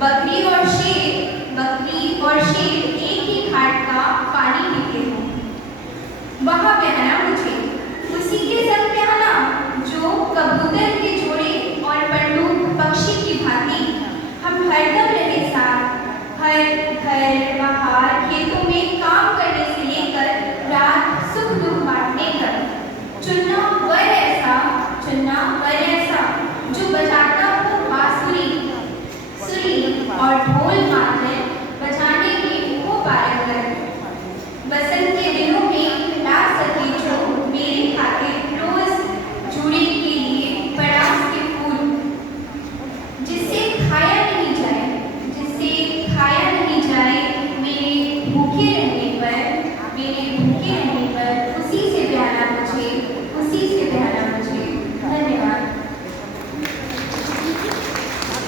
बकरी और शेर एक ही घाट का पानी पीते हो। वहाँ बहना मुझे, उसी के संग बहना जो कबूतर के जोड़े और पंडुक पक्षी की भांति हम हरदम रहे साथ, हर घर बाहर खेतों में काम करने से लेकर रात सुख दुख बांटने तक। चुनना वर ऐसा जो बजाता हो बांसुरी और ढोल